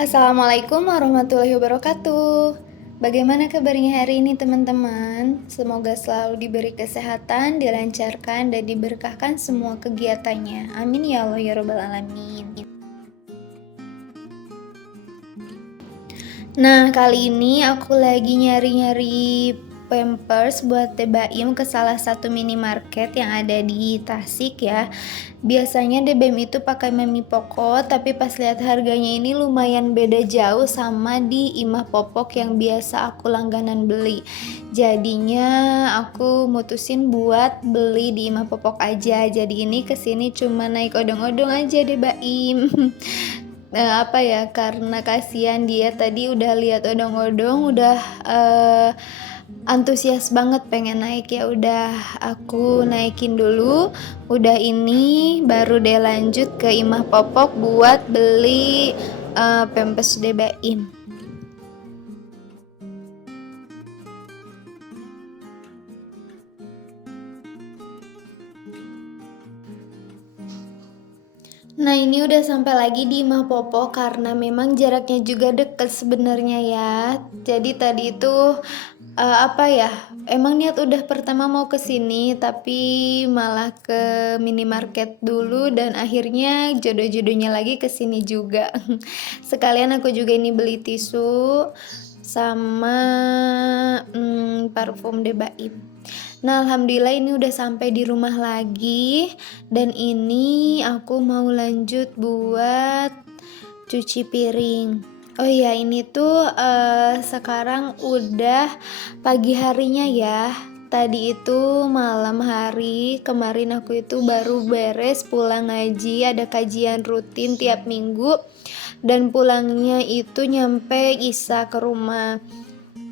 Assalamualaikum warahmatullahi wabarakatuh. Bagaimana kabarnya hari ini teman-teman? Semoga selalu diberi kesehatan, dilancarkan, dan diberkahkan semua kegiatannya. Amin ya Allah ya Rabbal Alamin. Nah, kali ini aku lagi nyari-nyari Pampers buat Teh Baim ke salah satu minimarket yang ada di Tasik ya. Biasanya DBM itu pakai Mami Poko, tapi pas lihat harganya ini lumayan beda jauh sama di Imah Popok yang biasa aku langganan beli. Jadinya aku mutusin buat beli di Imah Popok aja. Jadi ini kesini cuma naik odong-odong aja deh Baim. Apa ya, karena kasihan dia tadi udah lihat odong-odong, udah antusias banget pengen naik, ya udah aku naikin dulu. Udah ini baru deh lanjut ke Imah Popok buat beli Pampers DBM. Nah, ini udah sampai lagi di Imah Popo karena memang jaraknya juga deket sebenarnya ya. Jadi tadi itu apa ya? Emang niat udah pertama mau ke sini tapi malah ke minimarket dulu dan akhirnya jodoh-jodohnya lagi ke sini juga. Sekalian aku juga ini beli tisu sama parfum Debaim. Nah, alhamdulillah ini udah sampai di rumah lagi dan ini aku mau lanjut buat cuci piring. Oh iya, ini tuh sekarang udah pagi harinya ya. Tadi itu malam hari, kemarin aku itu baru beres pulang ngaji, ada kajian rutin tiap minggu dan pulangnya itu nyampe Isya ke rumah.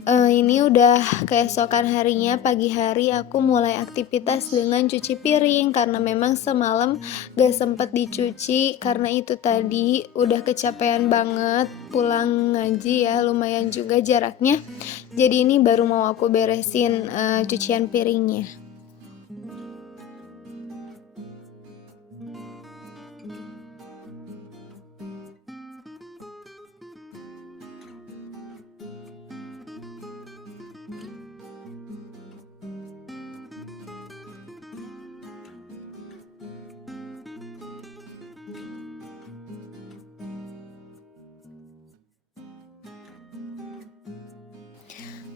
Ini udah keesokan harinya, pagi hari aku mulai aktivitas dengan cuci piring karena memang semalam gak sempet dicuci karena itu tadi udah kecapean banget pulang ngaji ya, lumayan juga jaraknya. Jadi ini baru mau aku beresin cucian piringnya.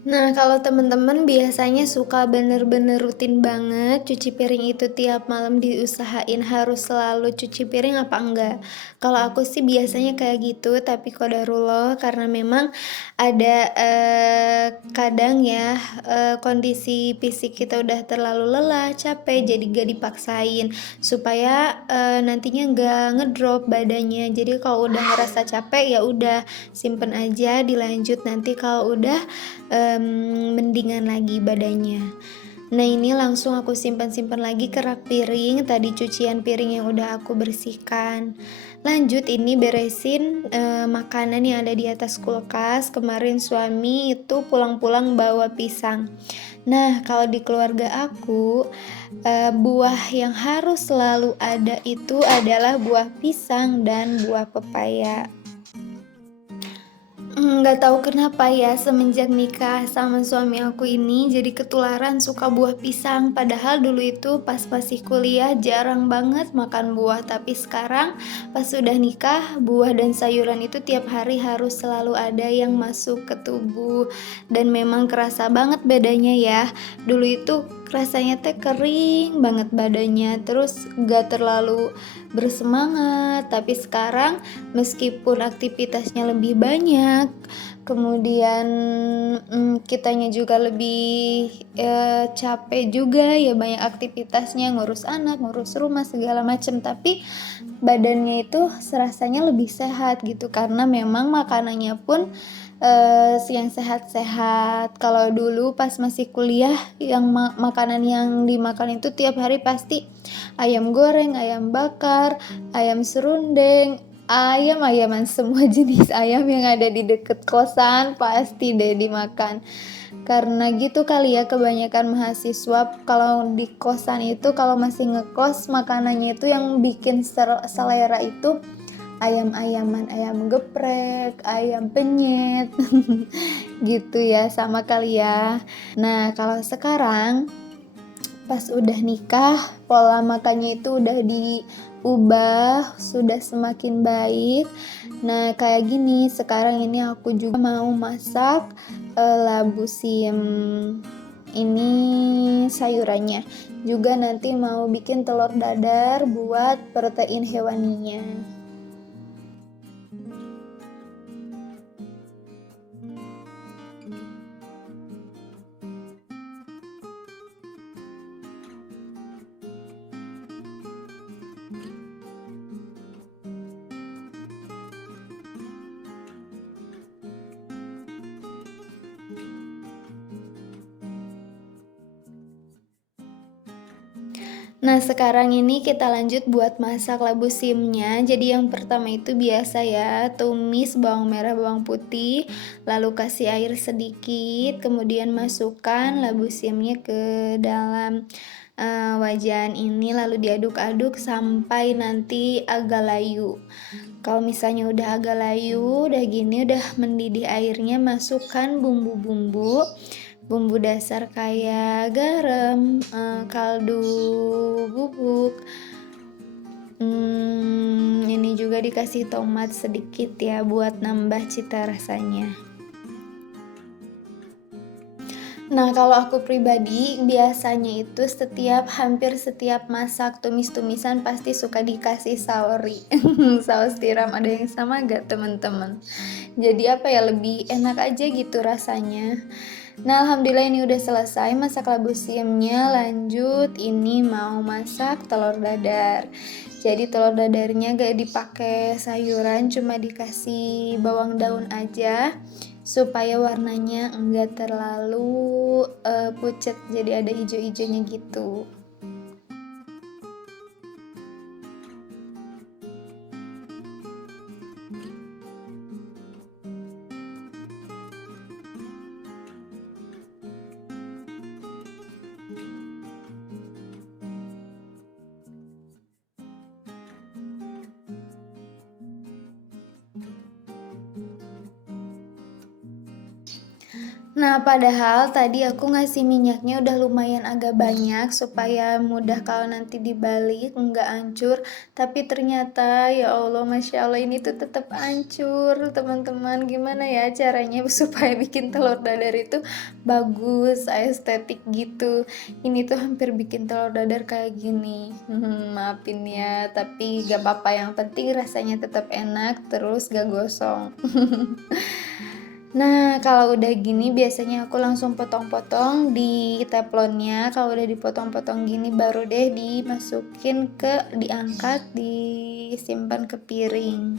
Nah, kalau temen-temen biasanya suka bener-bener rutin banget cuci piring itu tiap malam diusahain harus selalu cuci piring apa enggak? Kalau aku sih biasanya kayak gitu, tapi qadarullah karena memang ada kadang ya kondisi fisik kita udah terlalu lelah, capek, jadi gak dipaksain supaya nantinya gak ngedrop badannya. Jadi kalau udah ngerasa capek ya udah simpen aja, dilanjut nanti kalau udah mendingan lagi badannya. Nah, ini langsung aku simpan-simpan lagi ke rak piring, tadi cucian piring yang udah aku bersihkan. Lanjut ini beresin makanan yang ada di atas kulkas. Kemarin suami itu pulang-pulang bawa pisang. Nah, kalau di keluarga aku buah yang harus selalu ada itu adalah buah pisang dan buah pepaya. Nggak tahu kenapa ya, semenjak nikah sama suami aku ini jadi ketularan suka buah pisang. Padahal dulu itu pas masih kuliah jarang banget makan buah, tapi sekarang pas sudah nikah, buah dan sayuran itu tiap hari harus selalu ada yang masuk ke tubuh. Dan memang kerasa banget bedanya ya. Dulu itu rasanya teh kering banget badannya, terus nggak terlalu bersemangat. Tapi sekarang meskipun aktivitasnya lebih banyak, kemudian kitanya juga lebih capek juga ya, banyak aktivitasnya, ngurus anak, ngurus rumah segala macam, tapi badannya itu serasanya lebih sehat gitu karena memang makanannya pun yang sehat-sehat. Kalau dulu pas masih kuliah yang makanan yang dimakan itu tiap hari pasti ayam goreng, ayam bakar, ayam serundeng, ayam-ayaman, semua jenis ayam yang ada di deket kosan pasti deh dimakan. Karena gitu kali ya, kebanyakan mahasiswa kalau di kosan itu, kalau masih ngekos, makanannya itu yang bikin selera itu ayam-ayaman, ayam geprek, ayam penyet, gitu ya, sama kali ya. Nah, kalau sekarang pas udah nikah, pola makannya itu udah diubah, sudah semakin baik. Nah, kayak gini, sekarang ini aku juga mau masak labu siam. Ini sayurannya. Juga nanti mau bikin telur dadar buat protein hewaninya. Nah, sekarang ini kita lanjut buat masak labu siamnya. Jadi yang pertama itu biasa ya, tumis bawang merah, bawang putih, lalu kasih air sedikit, kemudian masukkan labu siamnya ke dalam wajan ini, lalu diaduk-aduk sampai nanti agak layu. Kalau misalnya udah agak layu, udah gini, udah mendidih airnya, masukkan bumbu-bumbu. Bumbu dasar kayak garam, kaldu bubuk, ini juga dikasih tomat sedikit ya buat nambah cita rasanya. Nah, kalau aku pribadi biasanya itu hampir setiap masak tumis-tumisan pasti suka dikasih saori, saus tiram. Ada yang sama gak teman-teman? Jadi apa ya, lebih enak aja gitu rasanya. Nah, alhamdulillah ini udah selesai masak labu siamnya. Lanjut, ini mau masak telur dadar. Jadi telur dadarnya gak dipakai sayuran, cuma dikasih bawang daun aja supaya warnanya enggak terlalu pucat, jadi ada hijau-hijaunya gitu. Nah, padahal tadi aku ngasih minyaknya udah lumayan agak banyak supaya mudah kalau nanti dibalik, nggak hancur. Tapi ternyata, ya Allah, Masya Allah, ini tuh tetap hancur, teman-teman. Gimana ya caranya supaya bikin telur dadar itu bagus, estetik gitu. Ini tuh hampir bikin telur dadar kayak gini. Maafin ya, tapi gak apa-apa. Yang penting rasanya tetap enak, terus gak gosong. Nah, kalau udah gini biasanya aku langsung potong-potong di teflonnya. Kalau udah dipotong-potong gini baru deh diangkat, disimpan ke piring.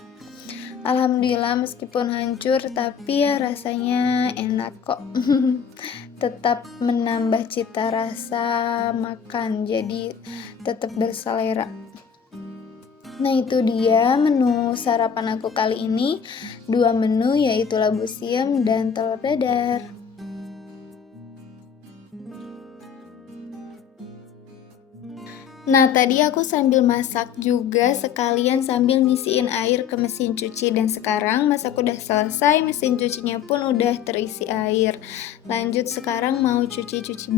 Alhamdulillah meskipun hancur tapi ya rasanya enak kok. Tetap menambah cita rasa makan, jadi tetap berselera. Nah, itu dia menu sarapan aku kali ini. 2 menu yaitu labu siam dan telur dadar. Nah, tadi aku sambil masak juga sekalian sambil ngisiin air ke mesin cuci, dan sekarang masak udah selesai, mesin cucinya pun udah terisi air. Lanjut sekarang mau cuci-cuci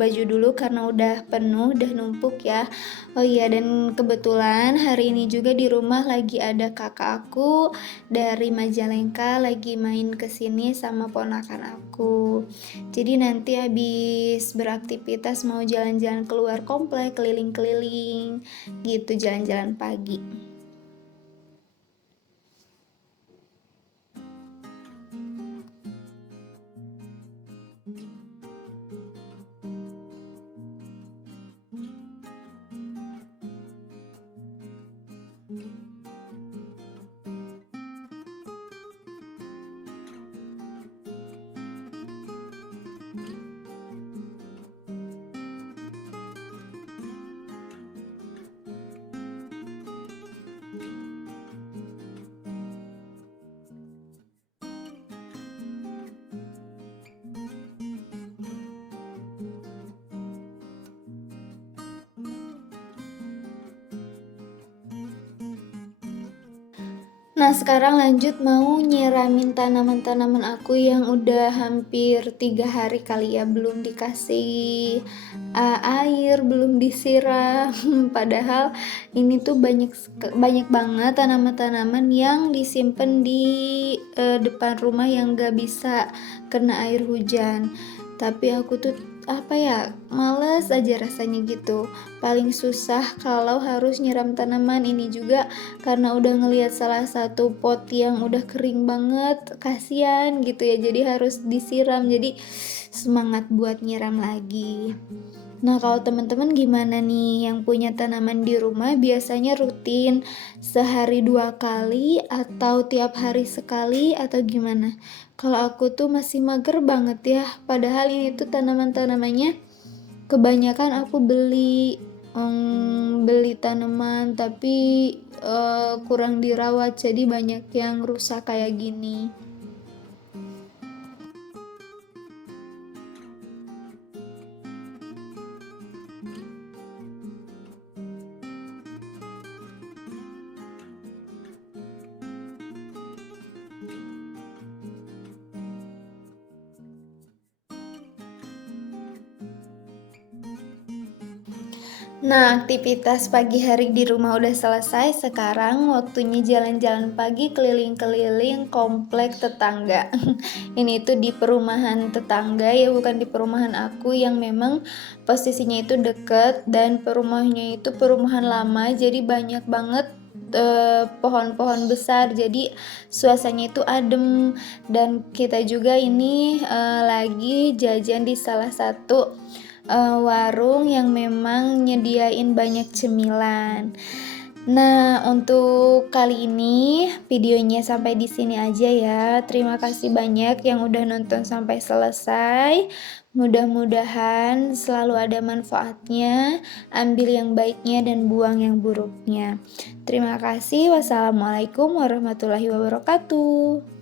baju dulu karena udah penuh, udah numpuk ya. Oh iya, dan kebetulan hari ini juga di rumah lagi ada kakak aku dari Majalengka lagi main ke sini sama ponakan aku. Jadi nanti habis beraktivitas mau jalan-jalan keluar komplek, keliling-keliling gitu, jalan-jalan pagi. Nah, sekarang lanjut mau nyiramin tanaman-tanaman aku yang udah hampir 3 hari kali ya, belum dikasih, air, belum disiram. Padahal ini tuh banyak banget tanaman-tanaman yang disimpan di, depan rumah yang nggak bisa kena air hujan. Tapi aku tuh, apa ya, males aja rasanya gitu. Paling susah kalau harus nyiram tanaman ini juga karena udah ngelihat salah satu pot yang udah kering banget, kasihan gitu ya, jadi harus disiram, jadi semangat buat nyiram lagi. Nah, kalau teman-teman gimana nih yang punya tanaman di rumah, biasanya rutin sehari 2 kali atau tiap hari sekali atau gimana? Kalau aku tuh masih mager banget ya, padahal ini tuh tanaman-tanamannya kebanyakan aku beli tanaman tapi, kurang dirawat jadi banyak yang rusak kayak gini. Nah, aktivitas pagi hari di rumah udah selesai, sekarang waktunya jalan-jalan pagi keliling-keliling komplek tetangga. Ini tuh di perumahan tetangga ya, bukan di perumahan aku yang memang posisinya itu deket dan perumahannya itu perumahan lama, jadi banyak banget pohon-pohon besar, jadi suasananya itu adem dan kita juga ini lagi jajan di salah satu warung yang memang nyediain banyak cemilan. Nah, untuk kali ini videonya sampai di sini aja ya. Terima kasih banyak yang udah nonton sampai selesai. Mudah-mudahan selalu ada manfaatnya, ambil yang baiknya dan buang yang buruknya. Terima kasih. Wassalamualaikum warahmatullahi wabarakatuh.